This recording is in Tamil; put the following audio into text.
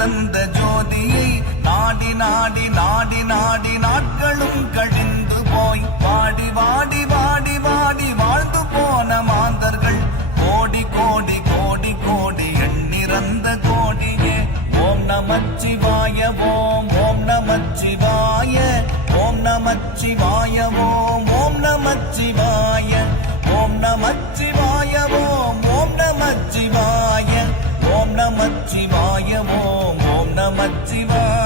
துலந்த ஜோதியை நாடி நாடி நாடி நாடி நாட்களும் கழிந்து போய் வாடி வாடி வாடி வாடி வாழ்ந்து போன மாந்தர்கள் கோடி கோடி கோடி கோடி எண்ணிறந்த கோடியே. ஓம் நமச்சிவாய ஓம் ஓம் நமச்சிவாய ஓம் நமச்சிவாய ஓம் ஓம் நமச்சிவாய ஓம் நமச்சிவாய ஓம் ஓம் நமச்சிவாய ஓம் நமச்சிவாய ஓம் ஓம் நமச்சிவாய.